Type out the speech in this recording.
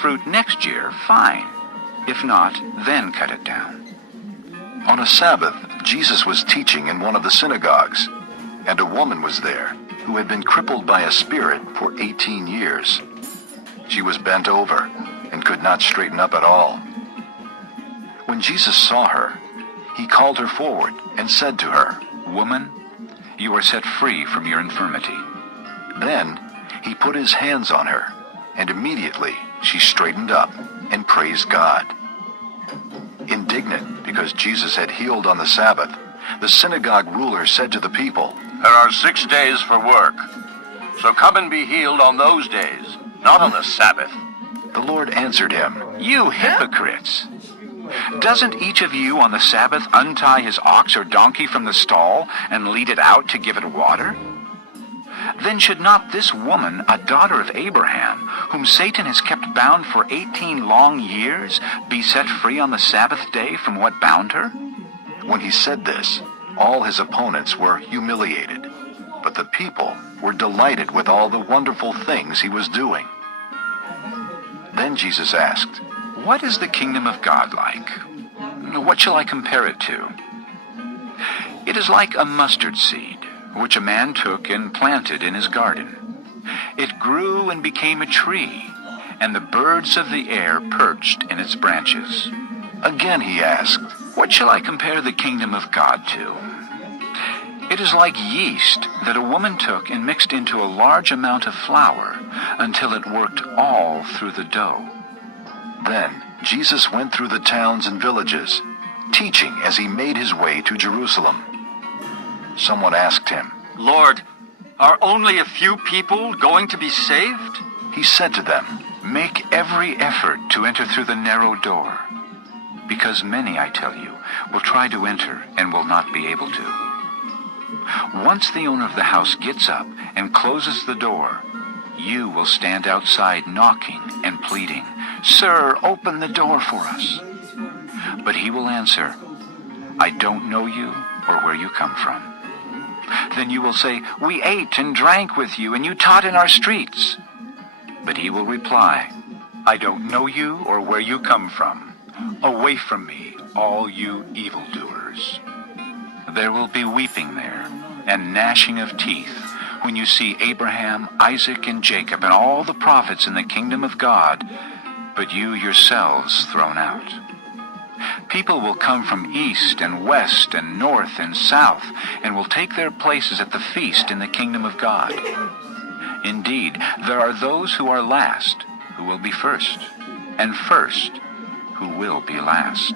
fruit next year, fine. If not, then cut it down. On a Sabbath, Jesus was teaching in one of the synagogues, and a woman was there who had been crippled by a spirit for 18 years. She was bent over and could not straighten up at all. When Jesus saw her, he called her forward and said to her, "Woman, you are set free from your infirmity." Then he put his hands on her, and immediately she straightened up and praised God. Indignant because Jesus had healed on the Sabbath, the synagogue ruler said to the people, "There are 6 days for work, so come and be healed on those days, not on the Sabbath." The Lord answered him, "You hypocrites! Doesn't each of you on the Sabbath untie his ox or donkey from the stall and lead it out to give it water? Then should not this woman, a daughter of Abraham, whom Satan has kept bound for 18 long years, be set free on the Sabbath day from what bound her?" When he said this, all his opponents were humiliated, but the people were delighted with all the wonderful things he was doing. Then Jesus asked, "What is the kingdom of God like? What shall I compare it to? It is like a mustard seed, which a man took and planted in his garden. It grew and became a tree, and the birds of the air perched in its branches." Again he asked, "What shall I compare the kingdom of God to? It is like yeast that a woman took and mixed into a large amount of flour until it worked all through the dough." Then Jesus went through the towns and villages, teaching as he made his way to Jerusalem. Someone asked him, "Lord, are only a few people going to be saved?" He said to them, "Make every effort to enter through the narrow door, because many, I tell you, will try to enter and will not be able to. Once the owner of the house gets up and closes the door, you will stand outside knocking and pleading, 'Sir, open the door for us.' But he will answer, 'I don't know you or where you come from.' Then you will say, 'We ate and drank with you, and you taught in our streets.' But he will reply, 'I don't know you or where you come from. Away from me, all you evildoers.' There will be weeping there, and gnashing of teeth, when you see Abraham, Isaac, and Jacob, and all the prophets in the kingdom of God, but you yourselves thrown out. People will come from east and west and north and south, and will take their places at the feast in the kingdom of God. Indeed, there are those who are last who will be first, and first who will be last."